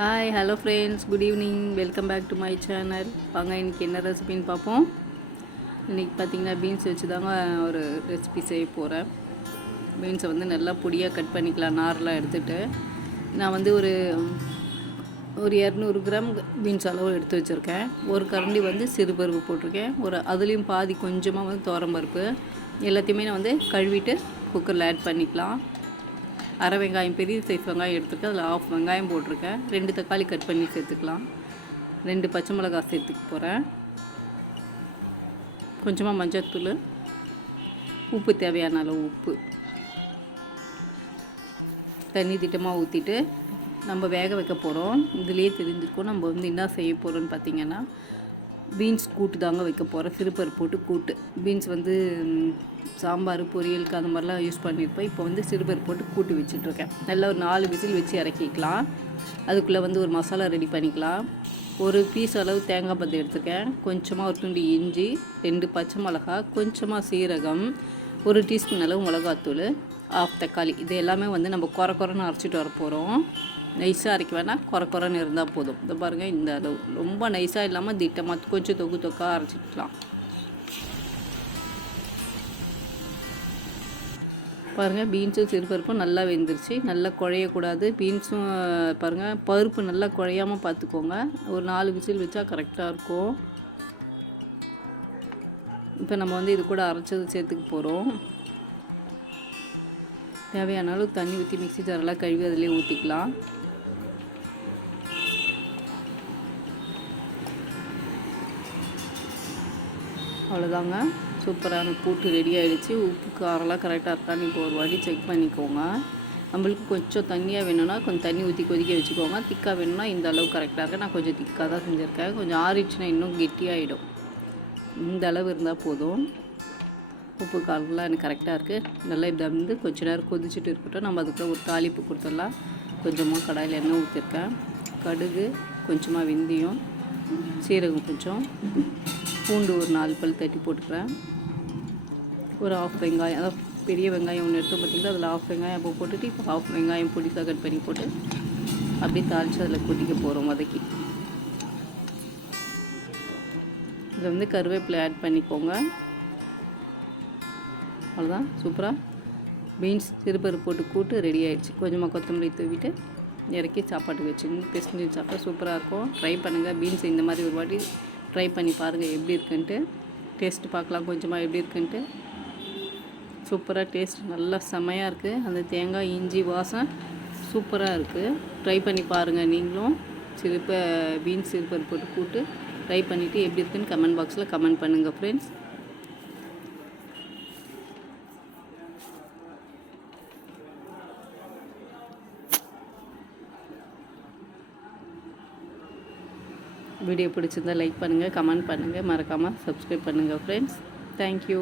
Hi hello friends, good evening. Welcome back to my channel. வாங்க இன்றைக்கி என்ன ரெசிபின்னு பார்ப்போம். இன்றைக்கி பார்த்திங்கன்னா பீன்ஸ் வச்சு தாங்க ஒரு ரெசிபி செய்ய போகிறேன். பீன்ஸை வந்து நல்லா பொடியாக கட் பண்ணிக்கலாம். நார்லாம் எடுத்துகிட்டு நான் வந்து ஒரு 200 கிராம் பீன்ஸ் அளவு எடுத்து வச்சுருக்கேன். ஒரு கரண்டி வந்து சிறுபருப்பு போட்டிருக்கேன். அதுலேயும் பாதி கொஞ்சமாக வந்து துவரம்பருப்பு. எல்லாத்தையுமே நான் வந்து கழுவிட்டு குக்கரில் ஆட் பண்ணிக்கலாம். அரை வெங்காயம், பெரிய சைஸ் வெங்காயம் எடுத்துருக்கேன். அதில் 1/2 வெங்காயம் போட்டிருக்கேன். 2 தக்காளி கட் பண்ணி சேர்த்துக்கலாம். 2 பச்சை மிளகாய் சேர்த்துக்க போகிறேன். கொஞ்சமாக மஞ்சள்தூள், உப்பு, தேவையான அளவு உப்பு, தண்ணி திட்டமாக ஊற்றிட்டு நம்ம வேக வைக்க போகிறோம். இதுலேயே தெரிஞ்சிருக்கோம் நம்ம வந்து என்ன செய்ய போகிறோன்னு பார்த்திங்கன்னா பீன்ஸ் கூட்டு தாங்க வைக்க போகிறேன். சிறுபருப்பு போட்டு கூட்டு. பீன்ஸ் வந்து சாம்பார், பொரியலுக்கு அந்த மாதிரிலாம் யூஸ் பண்ணியிருப்பேன். இப்போ வந்து சிறுபருப்பு போட்டு கூட்டு வச்சிட்ருக்கேன். நல்லா ஒரு 4 விசில் வச்சு இறக்கிக்கலாம். அதுக்குள்ளே வந்து ஒரு மசாலா ரெடி பண்ணிக்கலாம். ஒரு பீஸ் அளவு தேங்காய் பத்து எடுத்துருக்கேன். கொஞ்சமாக ஒரு துண்டு இஞ்சி, 2 பச்சை மிளகாய், கொஞ்சமாக சீரகம், 1 டீஸ்பூன் அளவு மிளகாத்தூள், 1/2 தக்காளி. இது எல்லாமே வந்து நம்ம குறைன்னு அரைச்சிட்டு வர போகிறோம். நைஸாக அரைக்க வேணால் குறைன்னு இருந்தால் போதும். இதை பாருங்கள், இந்த அளவு ரொம்ப நைஸாக இல்லாமல் திட்டமாக கொஞ்சம் தொக்காக அரைச்சிக்கலாம். பாருங்கள், பீன்ஸும் சிறுபருப்பும் நல்லா வெந்துருச்சு. நல்லா குழையக்கூடாது. பீன்ஸும் பாருங்கள், பருப்பு நல்லா குழையாமல் பார்த்துக்கோங்க. ஒரு 4 விசில் வச்சா கரெக்டாக இருக்கும். இப்போ நம்ம வந்து இது கூட அரைச்சது சேர்த்துக்க போகிறோம். தேவையான அளவு தண்ணி ஊற்றி மிக்ஸி ஜாரெல்லாம் கழுவி அதிலே ஊற்றிக்கலாம். அவ்வளோதாங்க, சூப்பரான கூட்டு ரெடி ஆகிடுச்சு. உப்பு காரெல்லாம் கரெக்டாக இருக்கான்னு இப்போ ஒரு வாட்டி செக் பண்ணிக்கோங்க. நம்மளுக்கு கொஞ்சம் தண்ணியாக வேணும்னா கொஞ்சம் தண்ணி ஊற்றி கொதிக்க வச்சுக்கோங்க. திக்காக வேணும்னா இந்த அளவு கரெக்டாக இருக்குது. நான் கொஞ்சம் திக்காக தான் செஞ்சுருக்கேன். கொஞ்சம் ஆறிடுச்சுன்னா இன்னும் கெட்டியாகிடும். இந்த அளவு இருந்தால் போதும். உப்பு காரெல்லாம் எனக்கு கரெக்டாக இருக்குது. நல்லா இப்படி வந்து கொஞ்சம் நேரம் கொதிச்சுட்டு இருக்கட்டும். நம்ம அதுக்குள்ளே ஒரு தாளிப்பு கொடுத்துடலாம். கொஞ்சமாக கடாயில் எண்ணெய் ஊற்றிருக்கேன். கடுகு, கொஞ்சமாக வெந்தயம், சீரகம், கொஞ்சம் பூண்டு, ஒரு 4 பல் தட்டி போட்டுக்கிறேன். ஒரு 1/2 வெங்காயம், அதாவது பெரிய வெங்காயம் ஒன்று எடுத்து பார்த்திங்கன்னா அதில் 1/2 வெங்காயம் அப்போ போட்டுட்டு இப்போ 1/2 வெங்காயம் பொடிசாக கட் பண்ணி போட்டு அப்படியே தாளித்து அதில் கொட்டிக்க போகிறோம் வதக்கி. இதில் வந்து கருவேப்பிலை ஆட் பண்ணிக்கோங்க. அவ்வளோதான், சூப்பராக பீன்ஸ் சிறுபருப்பு போட்டு கூட்டு ரெடி ஆகிடுச்சு. கொஞ்சமாக கொத்தமல்லி தூவிட்டு இறக்கி சாப்பாட்டுக்கு வச்சு பெஸ்ட் சாப்பிட்டா சூப்பராக இருக்கும். ட்ரை பண்ணுங்கள். பீன்ஸ் இந்த மாதிரி ஒரு வாட்டி ட்ரை பண்ணி பாருங்கள் எப்படி இருக்குன்ட்டு. டேஸ்ட்டு பார்க்கலாம் கொஞ்சமாக எப்படி இருக்குன்ட்டு. சூப்பராக டேஸ்ட் நல்லா செமையாக இருக்குது. அந்த தேங்காய் இஞ்சி வாசம் சூப்பராக இருக்குது. ட்ரை பண்ணி பாருங்கள் நீங்களும். பீன்ஸ் சிறுபருப்பு போட்டு கூட்டு ட்ரை பண்ணிவிட்டு எப்படி இருக்குன்னு கமெண்ட் பாக்ஸில் கமெண்ட் பண்ணுங்கள் ஃப்ரெண்ட்ஸ். வீடியோ பிடிச்சிருந்தால் லைக் பண்ணுங்கள், கமெண்ட் பண்ணுங்கள், மறக்காமல் சப்ஸ்கிரைப் பண்ணுங்கள் ஃப்ரெண்ட்ஸ். தேங்க்யூ.